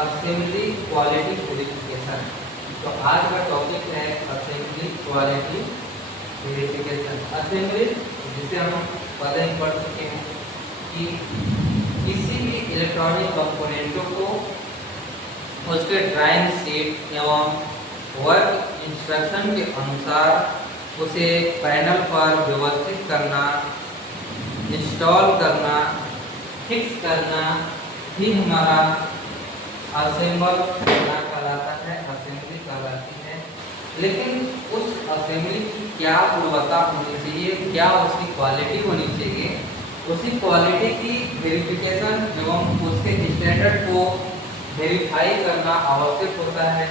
Assembly quality verification. तो आज का टॉपिक है असेंबली क्वालिटी वेरिफिकेशन। असेंबली जिसे हम पहले ही पढ़ चुके हैं कि किसी भी इलेक्ट्रॉनिक कंपोनेंटों को उसके ड्राइंग शीट एवं वर्क इंस्ट्रक्शन के अनुसार उसे पैनल पर व्यवस्थित करना, इंस्टॉल करना, फिक्स करना ही हमारा असेंबल करना कहलाता है, असेंबली कहलाती है। लेकिन उस असेंबली की क्या गुणवत्ता होनी चाहिए, क्या उसकी क्वालिटी होनी चाहिए, उसी क्वालिटी की वेरिफिकेशन एवं उसके स्टैंडर्ड को वेरीफाई करना आवश्यक होता है।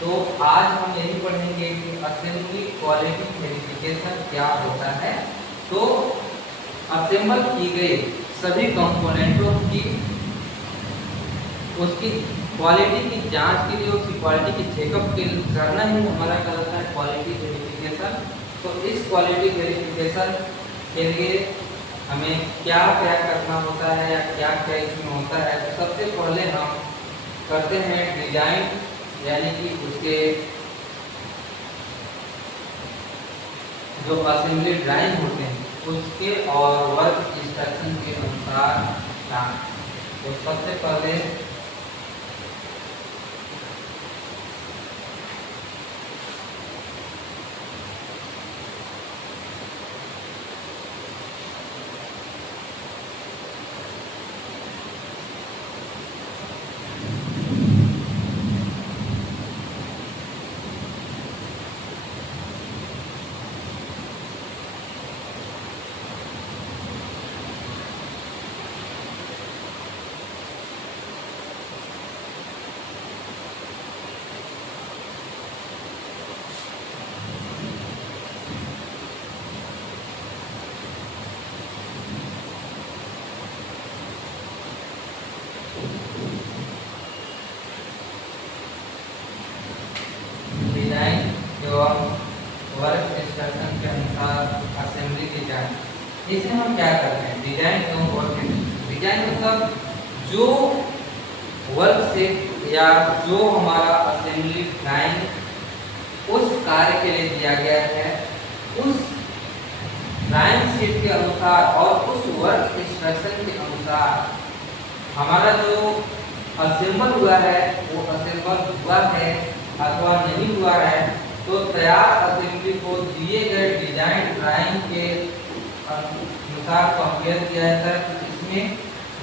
तो आज हम यही पढ़ेंगे कि असेंबली क्वालिटी वेरिफिकेशन क्या होता है। तो असेंबल की गई सभी कंपोनेंटों की उसकी क्वालिटी की जांच के लिए, उसकी क्वालिटी की चेकअप के करना ही हमारा कहलाता है क्वालिटी वेरिफिकेशन। तो इस क्वालिटी वेरिफिकेशन के लिए हमें क्या क्या करना होता है या क्या क्या इसमें होता है। तो सबसे पहले हम करते हैं डिजाइन, यानी कि उसके जो असेंबली ड्राइंग होते हैं उसके और वर्क इंस्ट्रक्शन के अनुसार काम। तो सबसे पहले डिजाइन एवं वर्क इंस्ट्रक्शन के अनुसार असेंबली डिजाइन। इसे हम क्या करते हैं, डिजाइन एवं वर्क। डिजाइन मतलब जो वर्क सेट या जो हमारा असेंबली ड्राइंग उस कार्य के लिए दिया गया है, उस ड्राइंग शीट के अनुसार और उस वर्क इंस्ट्रक्शन के अनुसार हमारा जो असेंबल हुआ है वो असेंबल हुआ है अथवा नहीं हुआ है। तो तैयार असेंबली को दिए गए डिजाइन ड्राइंग के अनुसार कंपेयर किया जाता है। तो इसमें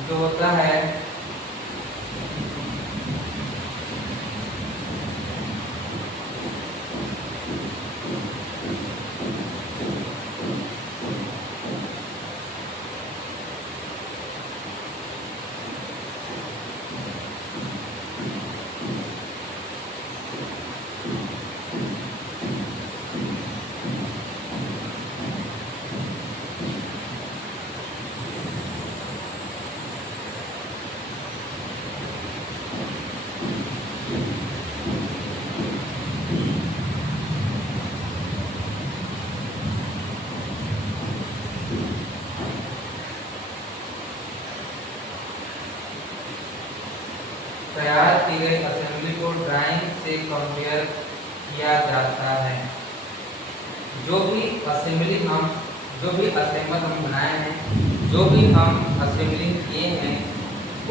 जो होता है तैयार की गई असेंबली को ड्राइंग से कंपेयर किया जाता है। जो भी असेंबल हम बनाए हैं, जो भी हम असेंबलिंग किए हैं,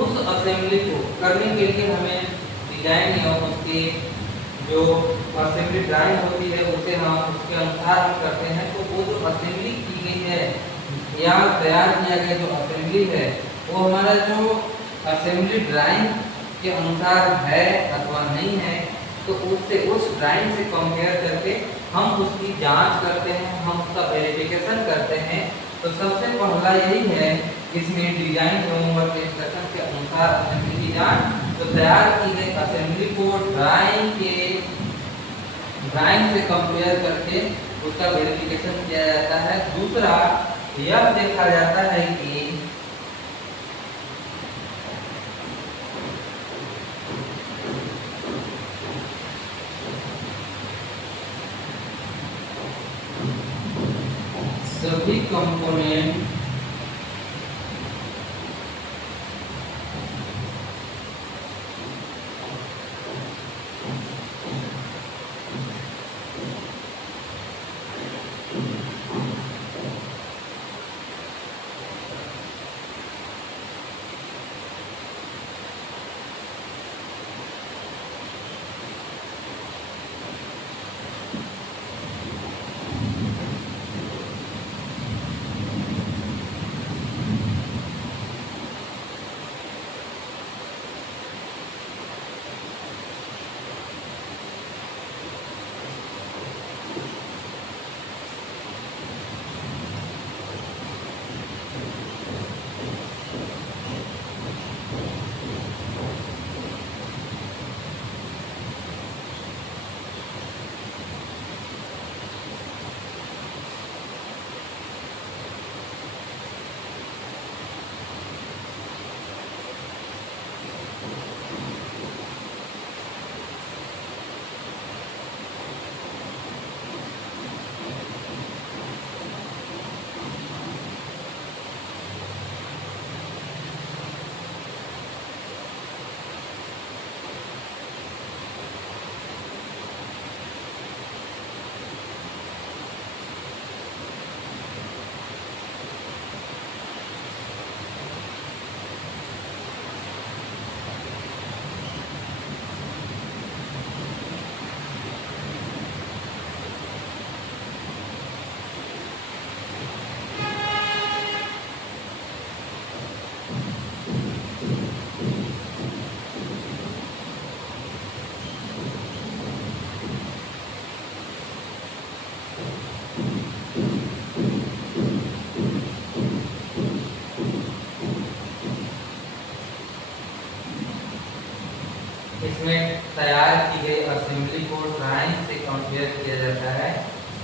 उस असेंबली को करने के लिए हमें डिजाइन या उसकी जो असेंबली ड्राइंग होती है उसे हम उसके अनुसार हम करते हैं। तो वो जो असेंबली की गई है या तैयार किया गया जो असेंबली है वो हमारा जो असेंबली ड्राइंग के अनुसार है अथवा नहीं है, तो उससे उस ड्राइंग से कंपेयर करके हम उसकी जांच करते हैं, हम उसका वेरिफिकेशन करते हैं। तो सबसे पहला यही है इसमें डिजाइन एवं वर्क इंस्ट्रक्शन के अनुसार असेंबली की जांच। तो तैयार की गई असेंबली को ड्राइंग से कंपेयर करके उसका वेरिफिकेशन किया जाता है। दूसरा यह देखा जाता है कि सभी कंपोनेंट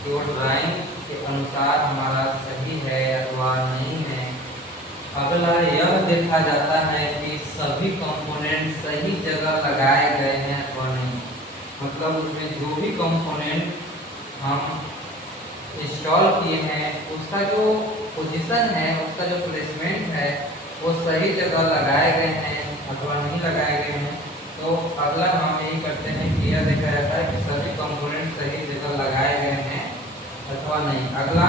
कि वो ड्राइंग के अनुसार हमारा सही है अथवा नहीं है। अगला यह देखा जाता है कि सभी कंपोनेंट सही जगह लगाए गए हैं अथवा नहीं, मतलब उसमें जो भी कंपोनेंट हम इंस्टॉल किए हैं उसका जो पोजीशन है, उसका जो प्लेसमेंट है वो सही जगह लगाए गए हैं अथवा नहीं लगाए गए हैं। तो अगला हम यही करते हैं कि यह देखा जाता है कि सभी कंपोनेंट सही जगह लगाए गए हैं अथवा नहीं। अगला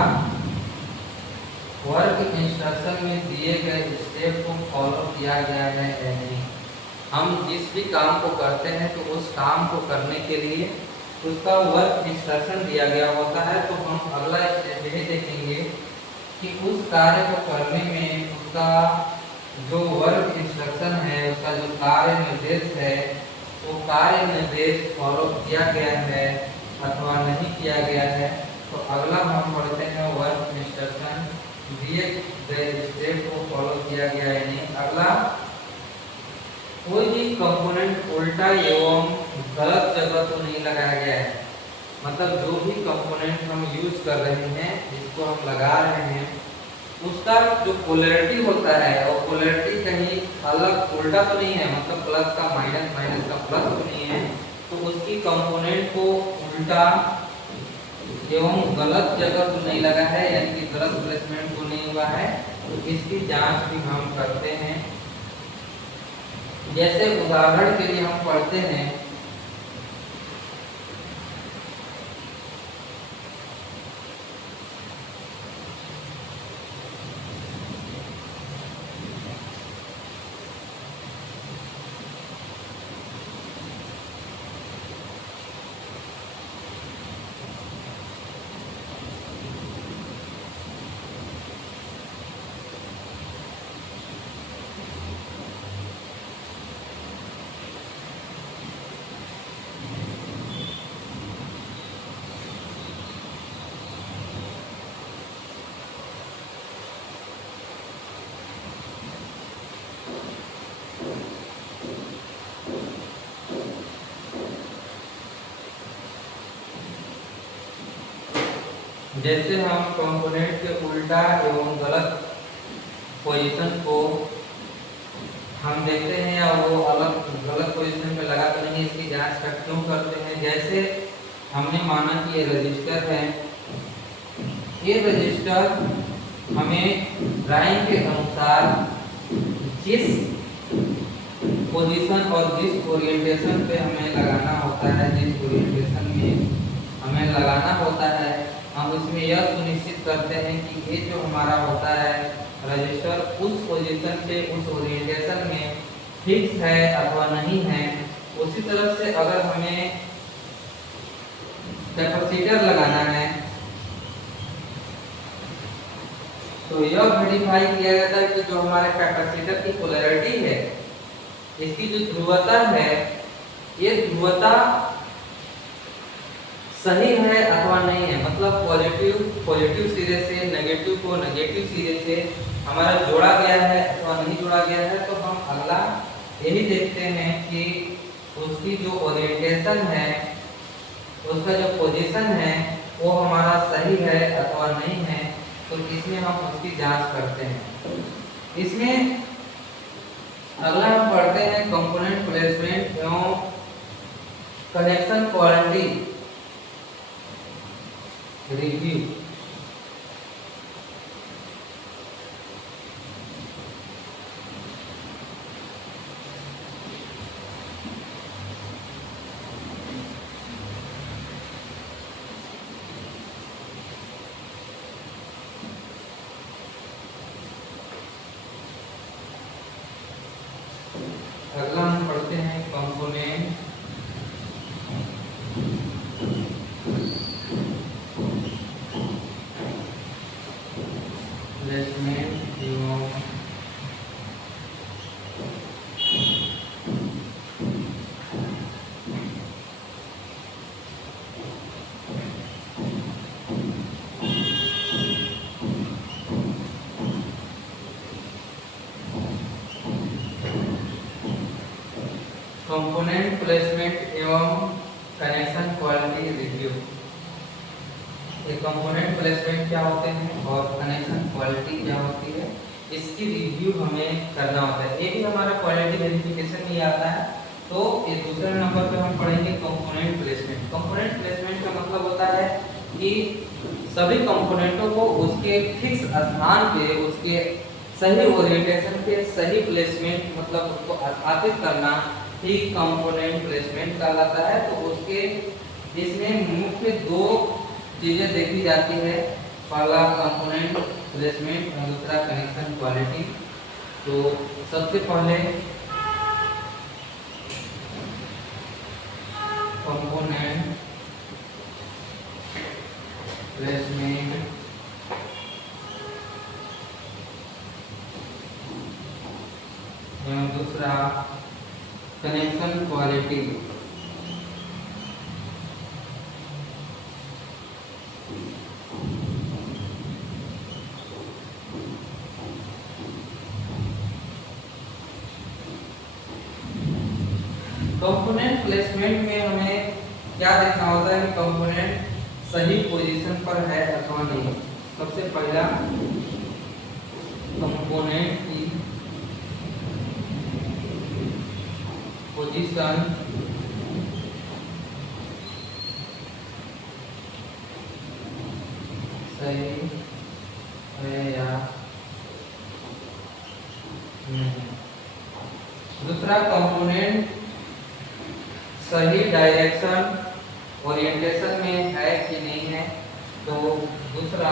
वर्क इंस्ट्रक्शन में दिए गए स्टेप को फॉलो किया गया है या नहीं। हम जिस भी काम को करते हैं तो उस काम को करने के लिए उसका वर्क इंस्ट्रक्शन दिया गया होता है, तो हम अगला स्टेप यही देखेंगे कि उस कार्य को करने में उसका जो वर्क इंस्ट्रक्शन है, उसका जो कार्य निर्देश है, वो कार्य निर्देश फॉलो किया गया है अथवा नहीं किया गया है। तो अगला हम पढ़ते हैं वर्क इंस्ट्रक्शन दिए गए स्टेप को फॉलो किया गया है नहीं। अगला, कोई भी कंपोनेंट उल्टा एवं गलत जगह तो नहीं लगाया गया है, मतलब जो भी कंपोनेंट हम यूज कर रहे हैं, जिसको हम लगा रहे हैं, उसका जो पोलैरिटी होता है और पोलैरिटी कहीं अलग उल्टा तो नहीं है, मतलब प्लस का माइनस, माइनस का प्लस तो नहीं है, तो उसकी कंपोनेंट को उल्टा एवं गलत जगह तो नहीं लगा है, यानी कि गलत प्लेसमेंट तो नहीं हुआ है। तो इसकी जांच भी हम करते हैं। जैसे उदाहरण के लिए हम पढ़ते हैं जैसे हम कंपोनेंट के उल्टा एवं गलत पोजीशन को हम देखते हैं या वो अलग गलत पोजीशन पे लगा तो नहीं, इसकी जांच क्यों करते हैं। जैसे हमने माना कि ये रजिस्टर है, ये रजिस्टर हमें ड्राइंग के अनुसार जिस पोजीशन और जिस ओरिएंटेशन पे हमें लगाना होता है, जिस ओरिएंटेशन में हमें लगाना होता है, हम उसमें यह सुनिश्चित करते हैं कि ये जो हमारा होता है रजिस्टर उस पोजीशन पे, उस ओरिएंटेशन में फिक्स है अथवा नहीं है। उसी तरह से अगर हमें कैपेसिटर लगाना है तो यह वेरीफाई किया जाता है कि जो हमारे कैपेसिटर की पोलैरिटी है, इसकी जो ध्रुवता है, ये ध्रुवता सही है अथवा नहीं है, मतलब पॉजिटिव सिरे से नेगेटिव को नेगेटिव सिरे से हमारा जोड़ा गया है अथवा नहीं जोड़ा गया है। तो हम अगला यही देखते हैं कि उसकी जो ओरिएंटेशन है, उसका जो पोजीशन है, वो हमारा सही है अथवा नहीं है। तो इसमें हम उसकी जांच करते हैं। इसमें अगला हम पढ़ते हैं कंपोनेंट प्लेसमेंट एवं कनेक्शन क्वालिटी रिव्यू। अगला हम पढ़ते हैं कंपोनेंट प्लेसमेंट एवं कंपोनेंट प्लेसमेंट एवं कनेक्शन क्वालिटी रिव्यू। ये कंपोनेंट प्लेसमेंट क्या होते हैं और कनेक्शन क्वालिटी क्या होती है, इसकी रिव्यू हमें करना होता है। ये भी हमारा क्वालिटी वेरिफिकेशन में आता है। तो ये दूसरे नंबर पे हम पढ़ेंगे कंपोनेंट प्लेसमेंट। कंपोनेंट प्लेसमेंट का मतलब होता है कि सभी कंपोनेंटों को उसके फिक्स स्थान पे, उसके सही ओरिएंटेशन पे सही प्लेसमेंट मतलब उसको स्थापित करना ही कंपोनेंट प्लेसमेंट कहलाता है। तो उसके इसमें मुख्य दो चीजें देखी जाती है, पहला कंपोनेंट प्लेसमेंट और दूसरा कनेक्शन क्वालिटी। तो सबसे पहले कंपोनेंट प्लेसमेंट एवं दूसरा कनेक्शन क्वालिटी। कंपोनेंट प्लेसमेंट में हमें क्या देखना होता है कि कंपोनेंट सही पोजीशन पर है अथवा नहीं। सबसे पहला कंपोनेंट की पोजीशन सही है या नहीं। दूसरा कंपोनेंट सही डायरेक्शन ओरिएंटेशन में है कि नहीं है। तो दूसरा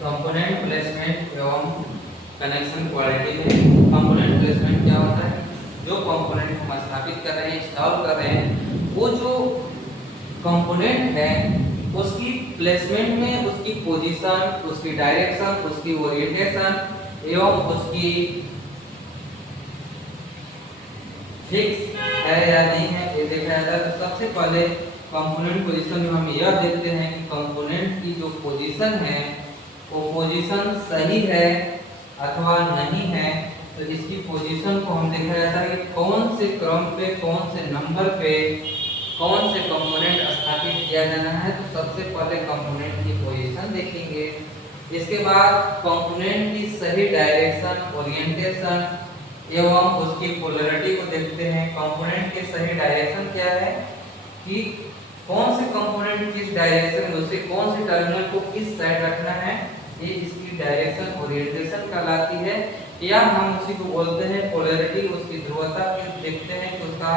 कंपोनेंट प्लेसमेंट एवं कनेक्शन क्वालिटी में कंपोनेंट प्लेसमेंट क्या होता है, जो कंपोनेंट हम स्थापित कर रहे हैं, इंस्टॉल कर रहे हैं, वो जो कंपोनेंट है उसकी प्लेसमेंट में उसकी पोजीशन, उसकी डायरेक्शन, उसकी ओरिएंटेशन एवं उसकी फिक्स है या नहीं है ये देखा जाता है। तो सबसे पहले कंपोनेंट पोजीशन में हम यह देखते हैं कि कंपोनेंट की जो पोजीशन है वो पोजीशन सही है अथवा नहीं है। तो इसकी पोजीशन को हम देखा जाता है कि कौन से क्रम पे, कौन से नंबर पे कौन से कंपोनेंट स्थापित किया जाना है। तो सबसे पहले कंपोनेंट की पोजीशन देखेंगे, इसके बाद कंपोनेंट की सही डायरेक्शन, ओरिएंटेशन एवं उसकी पोलैरिटी को देखते हैं। कंपोनेंट के सही डायरेक्शन क्या है कि कौन से कंपोनेंट किस डायरेक्शन में, उससे कौन से टर्मिनल को किस साइड रखना है, ये इसकी डायरेक्शन ओरिएंटेशन कहलाती है। या हम उसी को बोलते हैं पोलैरिटी, उसकी ध्रुवता देखते हैं कि उसका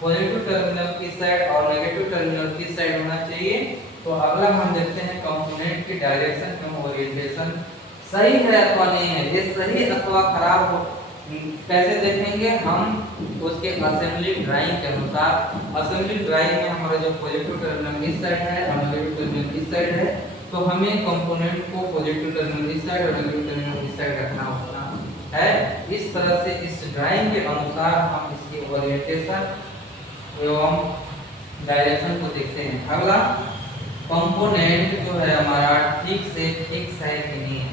पॉजिटिव टर्मिनल किस साइड और नेगेटिव टर्मिनल किस साइड होना चाहिए। तो अगला हम देखते हैं कंपोनेंट की डायरेक्शन एवं ओरिएंटेशन सही है अथवा नहीं है। ये सही अथवा खराब हो कैसे देखेंगे हम उसके असेंबली ड्राइंग के अनुसार। असेंबली ड्राइंग में हमारा जो पॉजिटिव टर्मिनल इस साइड है और नेगेटिव टर्मिनल इस साइड है, तो हमें कंपोनेंट को पॉजिटिव टर्मिनल इस साइड और नेगेटिव टर्मिनल इस साइड रखना होता है। इस तरह से इस ड्राइंग के अनुसार हम इसकी ओरिएंटेशन एवं डायरेक्शन को देखते हैं। अगला कंपोनेंट जो है हमारा ठीक से फिक्स है कि नहीं है।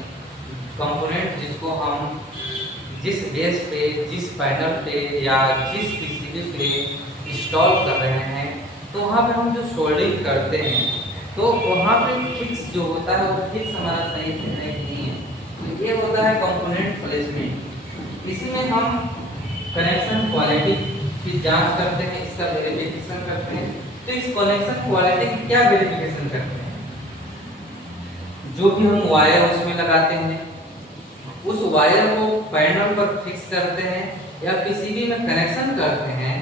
कंपोनेंट जिसको हम जिस बेस पे, जिस पैनल पे या जिस पीसीबी पे इंस्टॉल कर रहे हैं, तो वहाँ पे हम जो सोल्डरिंग करते हैं तो वहाँ पे फिक्स जो होता है वो फिक्स हमारा सही से नहीं है। तो ये होता है कंपोनेंट प्लेसमेंट। इसमें हम कनेक्शन क्वालिटी की जांच करते हैं, इसका वेरिफिकेशन करते हैं। तो इस कनेक्शन क्वालिटी की क्या वेरिफिकेशन करते हैं, जो भी हम वायर उसमें लगाते हैं उस वायर को पैनल पर फिक्स करते हैं या पीसीबी में कनेक्शन करते हैं,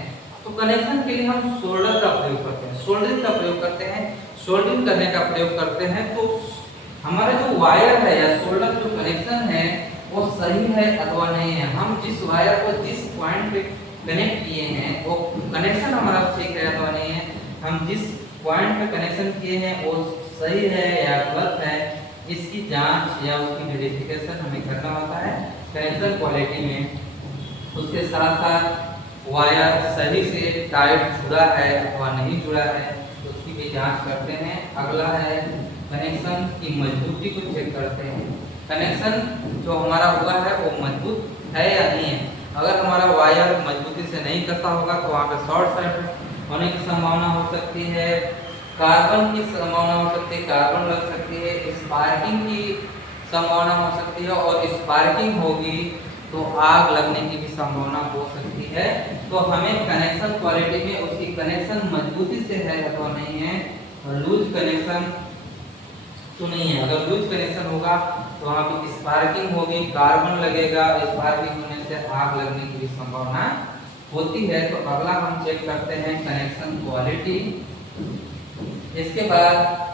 तो कनेक्शन के लिए हम सोल्डर का प्रयोग करते हैं, सोल्डरिंग का प्रयोग करते हैं। सोल्डरिंग करने का प्रयोग करते हैं तो हमारा जो वायर है या सोल्डर जो कनेक्शन है वो सही है अथवा नहीं है। हम जिस वायर को जिस पॉइंट पे कनेक्ट किए हैं वो कनेक्शन हमारा ठीक है अथवा नहीं है, हम जिस पॉइंट पे कनेक्शन किए हैं वो सही है या गलत है, इसकी जांच या उसकी वेरिफिकेशन हमें करना होता है कनेक्शन क्वालिटी में। उसके साथ साथ वायर सही से टाइट जुड़ा है अथवा नहीं जुड़ा है, उसकी भी जांच करते हैं। अगला है कनेक्शन की मजबूती को चेक करते हैं। कनेक्शन जो हमारा हुआ है वो मजबूत है या नहीं है। अगर हमारा वायर मजबूती से नहीं कसा होगा तो वहाँ पे शॉर्ट सर्किट होने की संभावना हो सकती है, कार्बन की संभावना हो सकती है, कार्बन लग सकती है, स्पार्किंग की संभावना हो सकती है, और स्पार्किंग होगी तो आग लगने की भी संभावना हो सकती है। तो हमें कनेक्शन क्वालिटी में उसकी कनेक्शन मजबूती से है अथवा नहीं है, लूज कनेक्शन तो नहीं है। अगर लूज कनेक्शन होगा तो वहाँ पे स्पार्किंग होगी, कार्बन लगेगा, स्पार्किंग होने से आग लगने की भी संभावना होती है। तो अगला हम चेक करते हैं कनेक्शन क्वालिटी। इसके बाद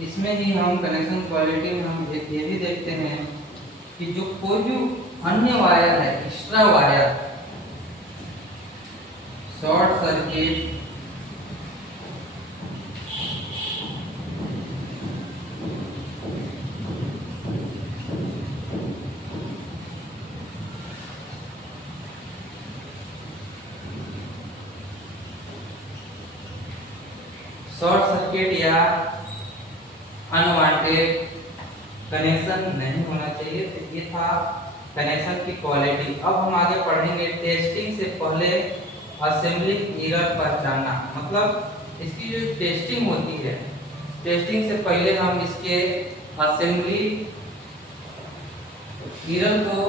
इसमें ही हम कनेक्शन क्वालिटी में हम ये भी देखते हैं कि जो कोई भी अन्य वायर है, एक्स्ट्रा वायर, शॉर्ट सर्किट, या अनवांटेड कनेक्शन नहीं होना चाहिए। तो ये था कनेक्शन की क्वालिटी। अब हम आगे पढ़ेंगे टेस्टिंग से पहले असेंबली एरर पहचानना। मतलब इसकी जो टेस्टिंग होती है, टेस्टिंग से पहले हम इसके असेंबली एरर को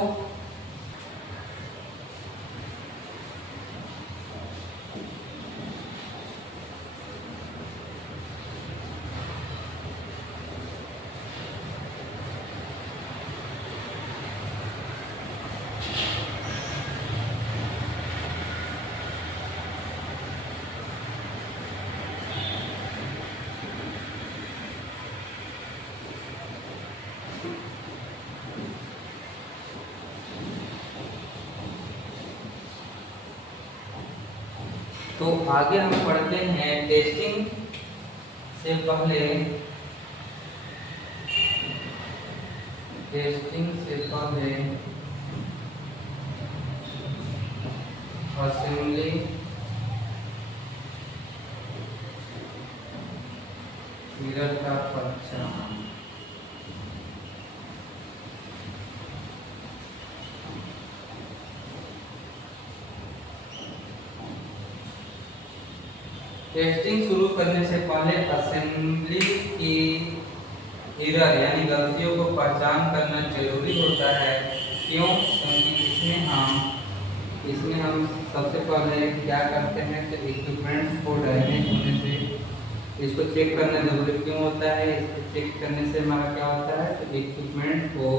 तो आगे हम पढ़ते हैं टेस्टिंग से पहले असेंबली एरर का पहचान। टेस्टिंग शुरू करने से पहले असेंबली की एरर यानी गलतियों को पहचान करना जरूरी होता है। क्यों? क्योंकि इसमें हम सबसे पहले क्या करते हैं कि इक्विपमेंट्स को डैमेज होने से इसको चेक करना जरूरी क्यों होता है। इसको चेक करने से हमारा क्या होता है कि इक्विपमेंट को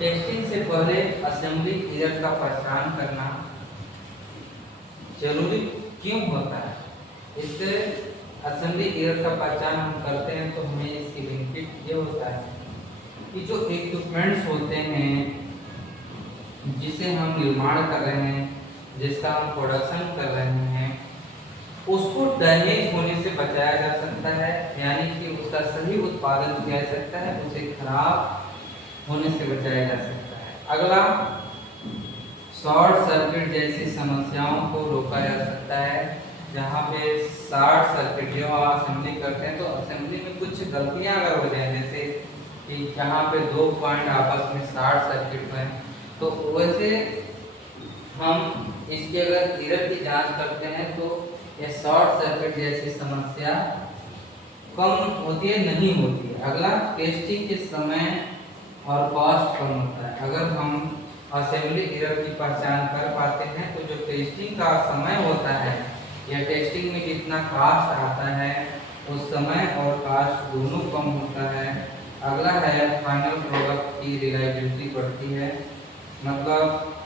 टेस्टिंग से पहले असेंबली एरर का पहचान करना जरूरी क्यों होता है? इससे असेंबली एरर का पहचान हम करते हैं तो हमें इसकी बेनिफिट ये होता है कि जो इक्विपमेंट्स होते हैं जिसे हम निर्माण कर रहे हैं, जिसका हम प्रोडक्शन कर रहे हैं, उसको डैमेज होने से बचाया जा सकता है, यानी कि उसका सही उत्पादन किया जा सकता है, उसे खराब होने से बचाया जा सकता है। अगला, शॉर्ट सर्किट जैसी समस्याओं को रोका जा सकता है। जहाँ पे शॉर्ट सर्किट जो आप असेंबली करते हैं तो असेंबली में कुछ गलतियां अगर हो जाए, जैसे कि जहाँ पे दो पॉइंट आपस में शॉर्ट सर्किट में, तो वैसे हम इसकी अगर एरर की जांच करते हैं तो ये शॉर्ट सर्किट जैसी समस्या कम होती है, नहीं होती है। अगला, टेस्टिंग के समय और कॉस्ट कम होता है। अगर हम असेंबली एरर की पहचान कर पाते हैं तो जो टेस्टिंग का समय होता है या टेस्टिंग में कितना कॉस्ट आता है, उस समय और कॉस्ट दोनों कम होता है। अगला है, फाइनल प्रोडक्ट की रिलायबिलिटी बढ़ती है। मतलब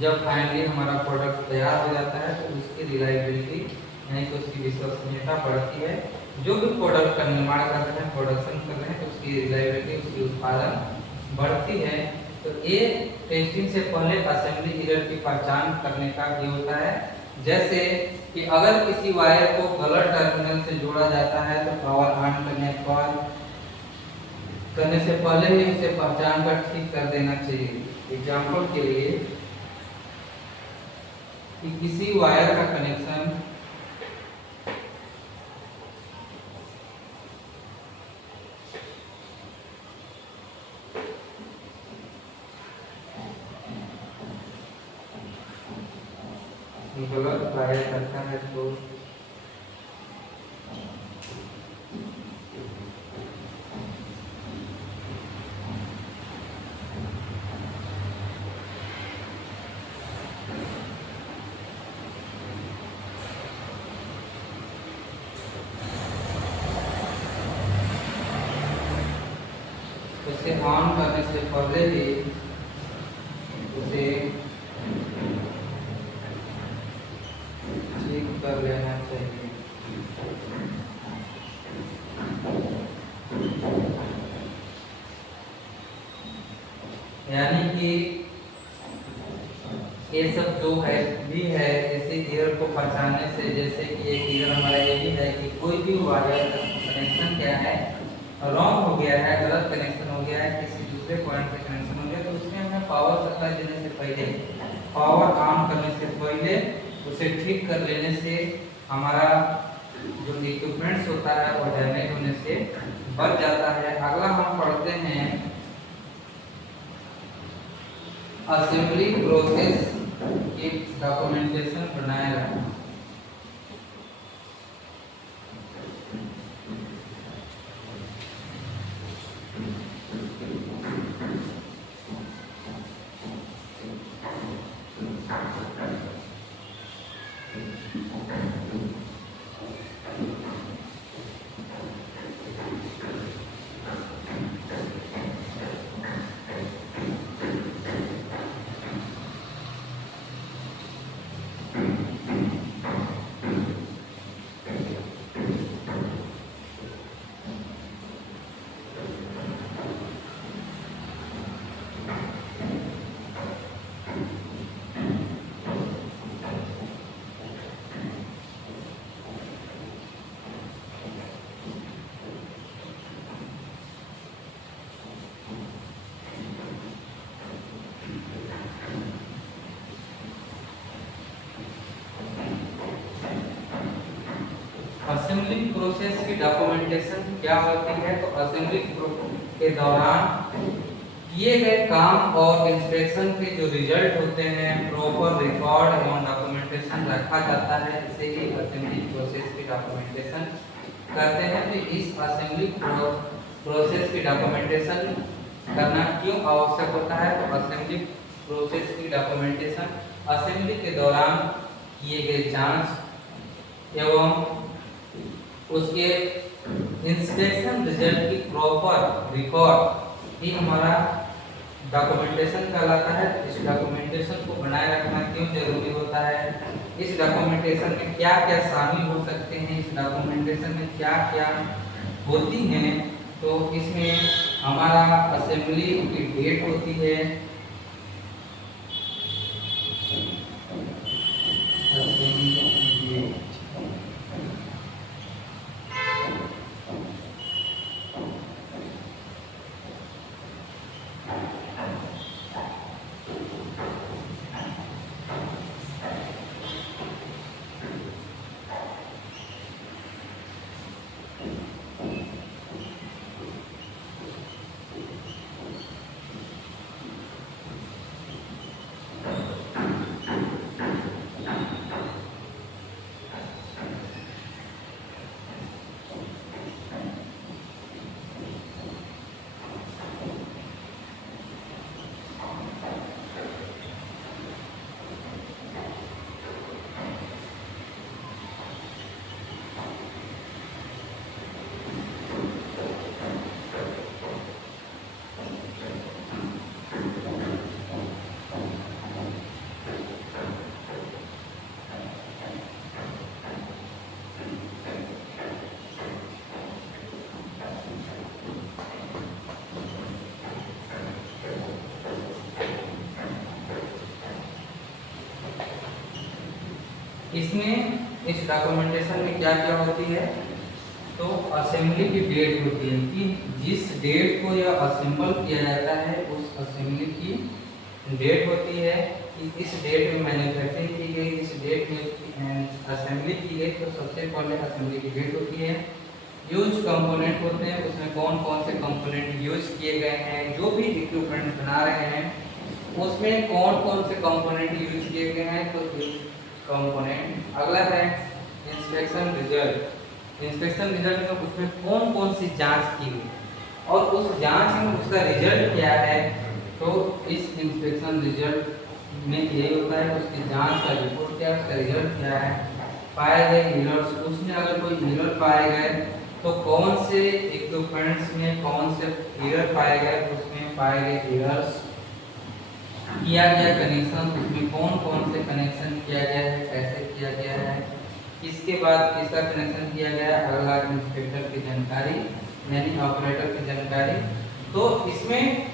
जब फाइनली हमारा प्रोडक्ट तैयार हो जाता है तो उसकी रिलायबिलिटी यानी कि उसकी विश्वसनीयता बढ़ती है। जो भी प्रोडक्ट का निर्माण कर रहे हैं, प्रोडक्शन कर रहे हैं, तो उसकी रिलायबिलिटी, उसकी उत्पादन बढ़ती है। तो ये टेस्टिंग से पहले असेंबली एरर की पहचान करने का ये होता है। जैसे कि अगर किसी वायर को गलत टर्मिनल से जोड़ा जाता है तो पावर ऑन करने से पहले ही उसे पहचान कर ठीक कर देना चाहिए। एग्जाम्पल के लिए कि किसी वायर का कनेक्शन गलत वायर करता है तो उसे ऑन करने से पहले ही उसे ठीक कर लेना चाहिए। यानी कि ये सब जो है भी है इसी एरर को पहचानने से, जैसे कि एक एरर हमारा ये भी है कि कोई भी वायर का कनेक्शन क्या है, रॉन्ग हो गया है, गलत कनेक्शन हो गया है, किसी दूसरे पॉइंट पे कनेक्शन हो गया, तो उसमें हमें पावर सप्लाई देने से पहले, पावर ऑन करने से पहले उसे ठीक कर लेने से हमारा जो इक्विपमेंट्स होता है वो डैमेज होने से बच जाता है। अगला हम पढ़ते हैं असेंबली प्रोसेस की डॉक्यूमेंटेशन बनाए रखना। असेंबली प्रोसेस की डॉक्यूमेंटेशन क्या होती है? तो असेंबली के दौरान किए गए काम और इंस्पेक्शन के जो रिजल्ट होते हैं प्रॉपर रिकॉर्ड एवं डॉक्यूमेंटेशन रखा जाता है। इसे ही असेंबली प्रोसेस की डॉक्यूमेंटेशन करते हैं। तो इस असेंबली प्रोसेस की डॉक्यूमेंटेशन करना क्यों आवश्यक होता है? तो असेंबली प्रोसेस की डॉक्यूमेंटेशन असेंबली के दौरान किए गए जांच एवं उसके इंस्पेक्शन रिजल्ट की प्रॉपर रिकॉर्ड ही हमारा डॉक्यूमेंटेशन कहलाता है। इस डॉक्यूमेंटेशन को बनाए रखना क्यों जरूरी होता है, इस डॉक्यूमेंटेशन में क्या क्या शामिल हो सकते हैं, इस डॉक्यूमेंटेशन में क्या क्या होती हैं। तो इसमें हमारा असेंबली की डेट होती है, असेंबली की डेट, इसमें इस डॉक्यूमेंटेशन में क्या क्या होती है, तो असेंबली की डेट होती है कि जिस डेट को यह असेंबल किया जाता है उस असेंबली की डेट होती है कि इस डेट में मैन्युफैक्चरिंग की गई, इस डेट में असेंबली की गई। तो सबसे पहले असेंबली की डेट होती है। यूज कंपोनेंट होते हैं, उसमें कौन कौन से कंपोनेंट यूज किए गए हैं, जो भी इक्विपमेंट बना रहे हैं उसमें कौन कौन से कंपोनेंट यूज किए गए हैं। तो कंपोनेंट अगला है इंस्पेक्शन रिजल्ट। इंस्पेक्शन रिजल्ट में उसमें कौन कौन सी जांच की गई और उस जांच में उसका रिजल्ट क्या है। तो इस इंस्पेक्शन रिजल्ट में यही होता है उसकी जांच का रिपोर्ट क्या है, उसका रिजल्ट क्या है। पाए गए एरर्स, उसमें अगर कोई एरर पाए गए तो कौन से इक्विपमेंट्स में कौन से एरर पाए गए, उसमें पाए गए एरर्स, किया गया कनेक्शन, उसमें कौन कौन से कनेक्शन किया गया है, कैसे किया गया है, किसके बाद किसका कनेक्शन किया गया। अगला इंस्पेक्टर की जानकारी यानी ऑपरेटर की जानकारी। तो इसमें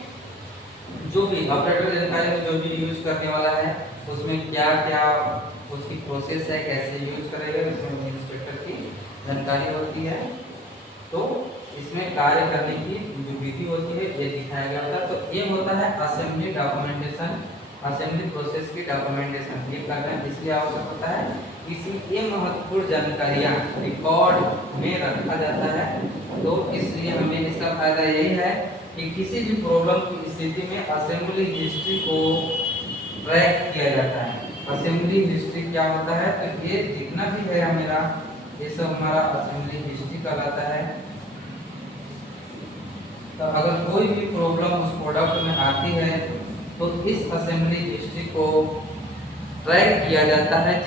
जो भी ऑपरेटर की जानकारी जो भी यूज करने वाला है उसमें क्या क्या उसकी प्रोसेस है, कैसे यूज करेगा, इसमें इंस्पेक्टर की जानकारी होती है। तो इसमें कार्य करने की जो विधि होती है ये दिखाया गया होता है। तो ये होता है असेंबली डॉक्यूमेंटेशन, असेंबली प्रोसेस की डॉक्यूमेंटेशन ये करना इसलिए आवश्यक होता है। इसमें ये महत्वपूर्ण जानकारियाँ रिकॉर्ड में रखा जाता है। तो इसलिए हमें इसका फायदा यही है कि किसी भी प्रॉब्लम की स्थिति में असेंबली हिस्ट्री को ट्रैक किया जाता है। असेंबली हिस्ट्री क्या होता है, तो ये जितना भी है मेरा ये सब हमारा असेंबली हिस्ट्री कहलाता है। तो अगर कोई भी प्रॉब्लम उस प्रोडक्ट में आती है तो इस असेंबली हिस्ट्री को ट्रैक किया जाता है।